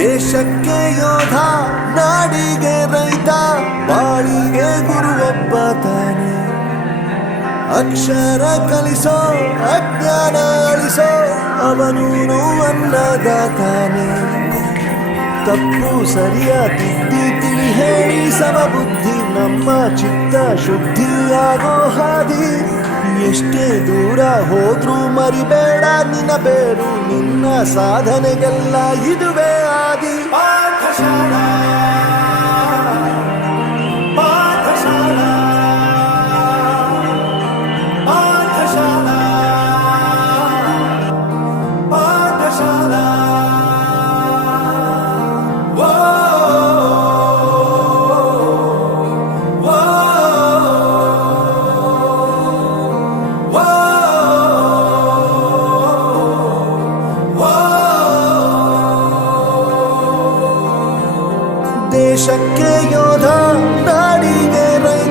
ದೇಶಕ್ಕೆ ಯೋಧ, ನಾಡಿಗೆ ರೈತ, ಬಾಳಿಗೆ ಗುರುವೊಬ್ಬ ತಾನೆ. ಅಕ್ಷರ ಕಲಿಸೋ, ಅಜ್ಞಾನ ಅಳಿಸೋ, ಅವನೂನು ಅನ್ನದಾತಾನೆ. ತಪ್ಪು ಸರಿಯ ತಿದ್ದಿ ತಿಳಿ ಹೇಳಿ ಸಮಬುದ್ಧಿ, ನಮ್ಮ ಚಿತ್ತ ಶುದ್ಧಿಯಾಗೋ ಹಾದಿ. ಎಷ್ಟೇ ದೂರ ಹೋದ್ರೂ ಮರಿಬೇಡ ನಿನ್ನ ಬೇರು, ನಿನ್ನ ಸಾಧನೆಗೆಲ್ಲ ಇದುವೇ ಆದಿ. ಪಾಠಶಾಲಾ ಪಾಠಶಾಲಾ ಪಾಠಶಾಲಾ ಪಾಠಶಾಲಾ. ದೇಶಕ್ಕೆ ಯೋಧ, ನಾಡಿಗೆ